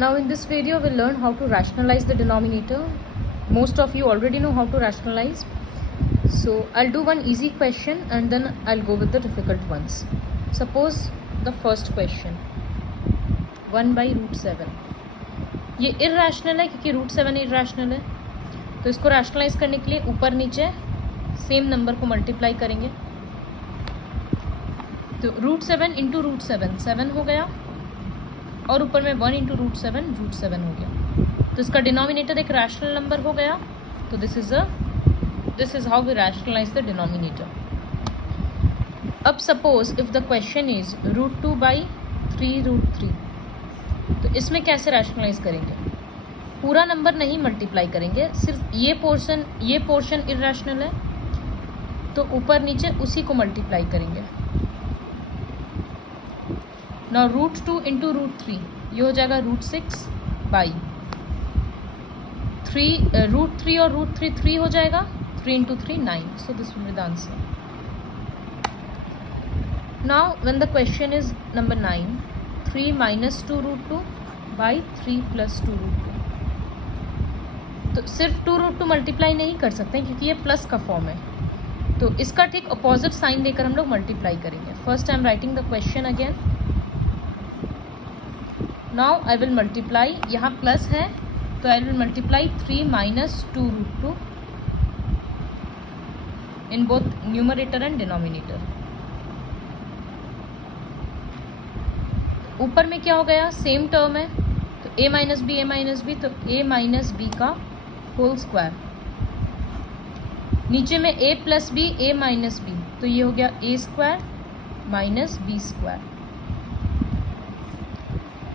Now in this video we'll learn how to rationalize the denominator. Most of you already know how to rationalize. So I'll do one easy question and then I'll go with the difficult ones. Suppose the first question 1/√7. ये irrational है क्योंकि √7 irrational है, तो इसको rationalise करने के लिए ऊपर नीचे सेम नंबर को मल्टीप्लाई करेंगे. तो √7 इंटू √7 7 हो गया और ऊपर में 1 इंटू √7 √7 हो गया. तो इसका डिनोमिनेटर एक रैशनल नंबर हो गया. तो this is how we rationalise the denominator. अब suppose if the question is √2/3√3, तो इसमें कैसे रैशनलाइज करेंगे? पूरा नंबर नहीं मल्टीप्लाई करेंगे, सिर्फ ये पोर्शन इर्रेशनल है तो ऊपर नीचे उसी को मल्टीप्लाई करेंगे. नाउ √2 इंटू √3 ये हो जाएगा √6/3. √3 और √3 3 हो जाएगा. 3 into 3 9. So this will be the answer. Now when the question is number 9, 3 - 2√2/3 + 2√2. तो सिर्फ 2√2 मल्टीप्लाई नहीं कर सकते क्योंकि ये प्लस का फॉर्म है, तो इसका ठीक अपोजिट साइन देकर हम लोग मल्टीप्लाई करेंगे. First I am writing the question again. Now I will multiply. यहाँ प्लस है तो I will multiply 3 - 2√2 in both numerator and denominator. ऊपर में क्या हो गया? सेम टर्म है तो a - b तो a - b का होल स्क्वायर. नीचे में a + b a - b तो ये हो गया a² - b².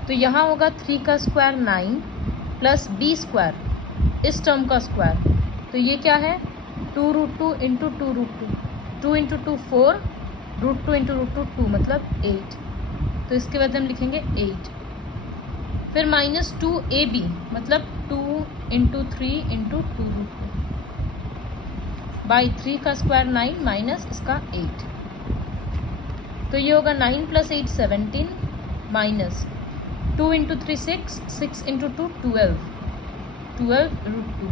तो यहाँ होगा 3 का स्क्वायर 9 प्लस b², इस टर्म का स्क्वायर. तो ये क्या है? 2√2 इंटू 2√2. 2 इंटू 2 4, √2 इंटू √2 2 मतलब 8. तो इसके बाद हम लिखेंगे 8. फिर -2ab मतलब 2 इंटू 3 इंटू 2√2 बाई 3 का स्क्वायर 9 माइनस इसका 8. तो ये होगा 9 + 8 17 माइनस 2 इंटू 3 6, 6 इंटू 2 12 √2.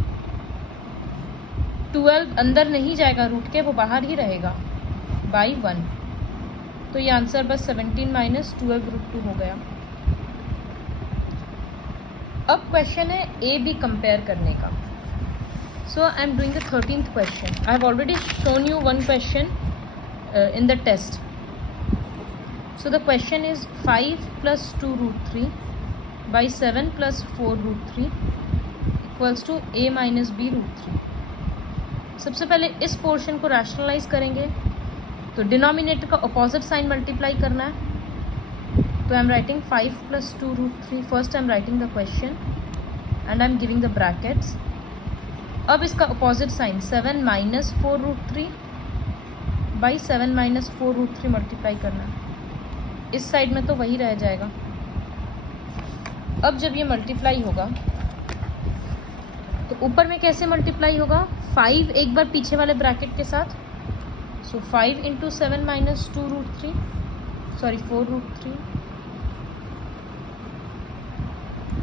12 अंदर नहीं जाएगा रूट के, वो बाहर ही रहेगा बाई 1. तो ये आंसर बस 17 - 12 √2 हो गया. अब क्वेश्चन है ए बी कंपेयर करने का. So I am doing the 13th question. I have already shown you one question in the test. So the question is 5 + 2√3/7 + 4√3 = a - b √3. सबसे पहले इस पोर्शन को रैशनलाइज करेंगे तो डिनोमिनेटर का अपोजिट साइन मल्टीप्लाई करना है. तो I am writing 5 + 2√3. First I am writing the question and I am giving the brackets. अब इसका अपोजिट साइन 7 - 4√3/7 - 4√3 मल्टीप्लाई करना है. इस साइड में तो वही रह जाएगा. अब जब ये मल्टीप्लाई होगा तो ऊपर में कैसे मल्टीप्लाई होगा? 5 एक बार पीछे वाले ब्रैकेट के साथ. सो 5 इंटू 7 - 2√3 सॉरी 4√3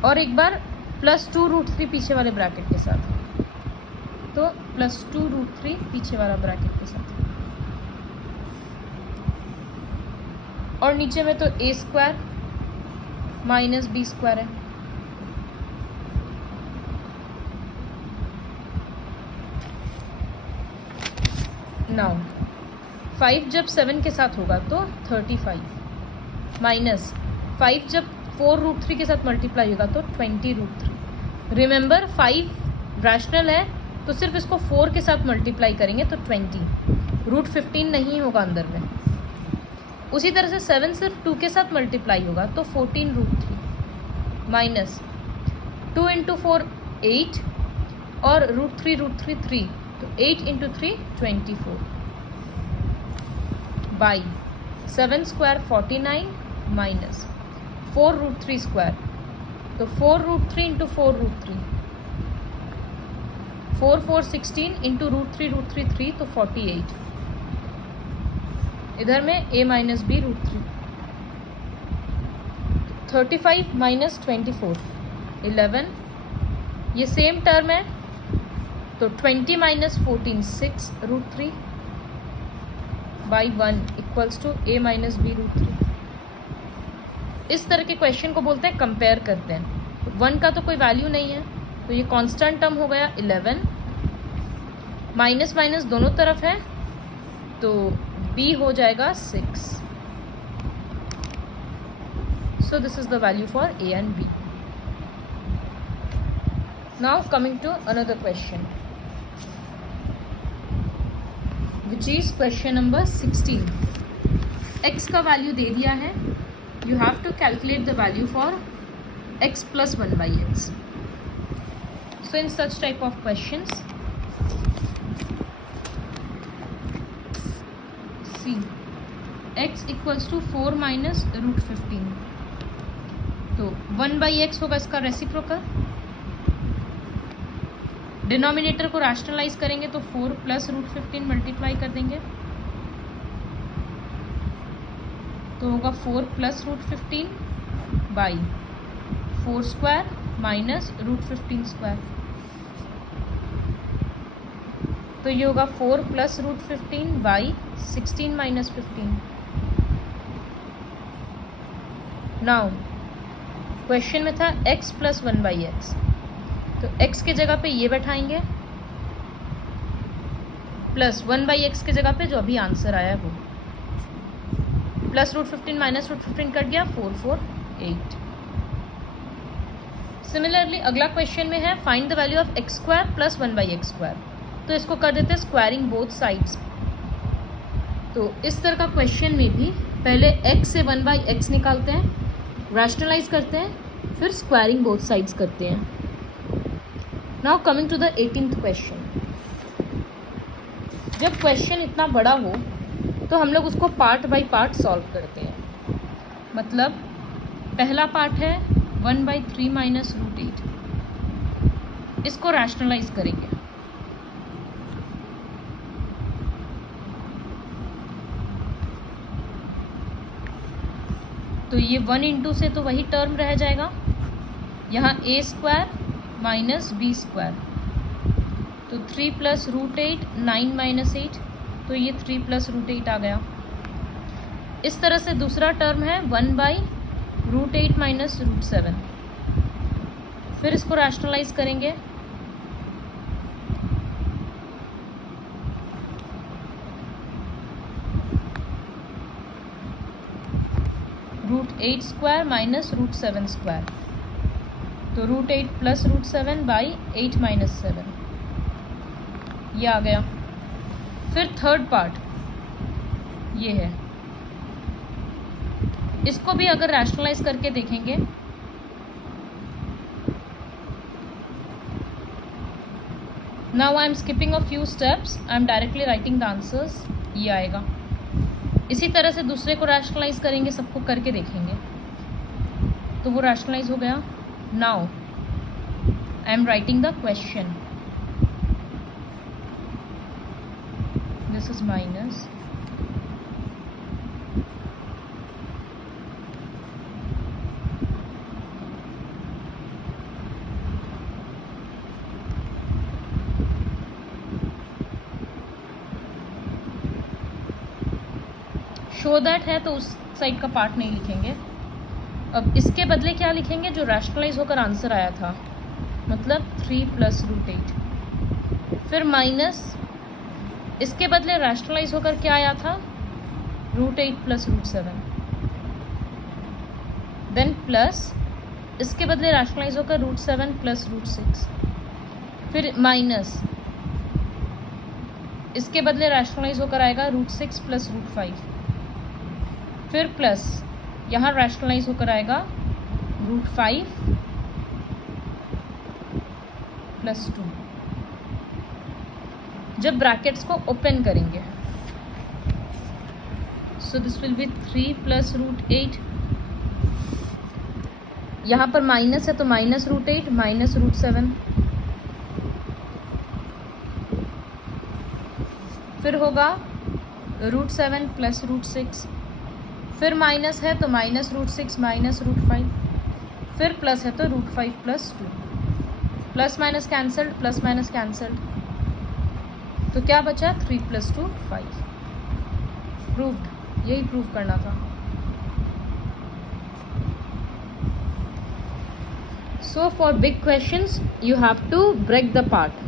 और एक बार +2√3 पीछे वाले ब्रैकेट के साथ. तो +2√3 पीछे वाला ब्रैकेट के साथ और नीचे में तो a² - b² है. नाउ 5 जब 7 के साथ होगा तो 35 माइनस 5 जब 4√3 के साथ मल्टीप्लाई होगा तो 20√3. रिमेंबर 5 रैशनल है तो सिर्फ इसको 4 के साथ मल्टीप्लाई करेंगे तो 20. √15 नहीं होगा अंदर में. उसी तरह से 7 सिर्फ 2 के साथ मल्टीप्लाई होगा तो 14√3 माइनस 2 इंटू 4 8 और √3 3 तो 8 इंटू 3 24 बाई 7² 49 माइनस 4√3² तो 4√3 इंटू 4√3 4 4 16 इंटू √3 3 तो 48. इधर में a - b √3 35 माइनस 24 11, ये सेम टर्म है तो 20 minus 14 6 root 3 by 1 equals to a minus B root 3। इस तरह के क्वेश्चन को बोलते हैं कंपेयर करते हैं। 1 का तो कोई वैल्यू नहीं है तो ये कांस्टेंट टर्म हो गया 11, माइनस माइनस दोनों तरफ है तो b हो जाएगा 6। So this is the value for a and b। Now coming to another question which is question number 16। x का वैल्यू दे दिया है, you have to calculate the value for x plus 1 by x. So in such type of questions, see x equals to 4 minus root 15, तो 1 by x होगा इसका reciprocal. Denominator को rationalise करेंगे तो 4 प्लस रूट 15 मल्टीप्लाई कर देंगे तो होगा 4 plus root 15 by 4 square minus root 15 square, तो ये होगा 4 plus root 15 by 16 minus 15। Now question में था x प्लस 1 बाई एक्स, तो x के जगह पे ये बैठाएंगे प्लस 1 बाई एक्स के जगह पे जो अभी आंसर आया है वो, plus root 15 minus root 15 cut गया 4 4 8। सिमिलरली अगला क्वेश्चन में है find the value of x square plus 1 by x square, तो इसको कर देते हैं स्क्वायरिंग बोथ साइड्स। तो इस तरह का क्वेश्चन में भी पहले x से 1 बाई एक्स निकालते हैं, रैशनलाइज करते हैं, फिर स्क्वायरिंग बोथ साइड्स करते हैं। Now coming to the 18th question. जब क्वेश्चन इतना बड़ा हो तो हम लोग उसको पार्ट बाय पार्ट सॉल्व करते हैं। मतलब पहला पार्ट है 1 बाई 3 माइनस रूट 8, इसको रैशनलाइज करेंगे। तो ये 1 इंटू से तो वही टर्म रह जाएगा, यहाँ a square minus B square, तो 3 प्लस रूट 8 9 माइनस 8, तो ये 3 प्लस रूट 8 आ गया। इस तरह से दूसरा टर्म है 1 बाई रूट 8 माइनस रूट 7, फिर इसको रैशनलाइज करेंगे। Root 8 square minus root 7 square, तो root 8 plus root 7 by 8 minus 7, ये आ गया। फिर थर्ड पार्ट ये है, इसको भी अगर रैशनलाइज करके देखेंगे now I am skipping a few steps, I am directly writing the answers, ये आएगा। इसी तरह से दूसरे को रैशनलाइज करेंगे, सबको करके देखेंगे तो वो रैशनलाइज हो गया। Now I am writing the question, this is minus show that है तो उस साइड का पार्ट नहीं लिखेंगे। अब इसके बदले क्या लिखेंगे, जो रैशनलाइज होकर आंसर आया था, मतलब 3 प्लस रूट 8, फिर माइनस इसके बदले रैशनलाइज होकर क्या आया था, root 8 plus root 7, then plus इसके बदले रैशनलाइज होकर रूट 7 प्लस रूट 6, फिर माइनस इसके बदले रैशनलाइज होकर आएगा रूट 6 प्लस रूट 5, फिर प्लस यहाँ रैशनलाइज होकर आएगा रूट 5 प्लस 2। जब ब्रैकेट्स को ओपन करेंगे so this will be 3 plus root 8, यहाँ पर माइनस है तो माइनस रूट 8 माइनस रूट 7, फिर होगा रूट 7 प्लस रूट 6, फिर माइनस है तो माइनस रूट 6 माइनस रूट 5, फिर प्लस है तो √5 + 2, plus minus cancelled, plus minus cancelled, तो क्या बचा 3 + 2 5। प्रूव्ड, यही प्रूव करना था। So for big questions you have to break the part.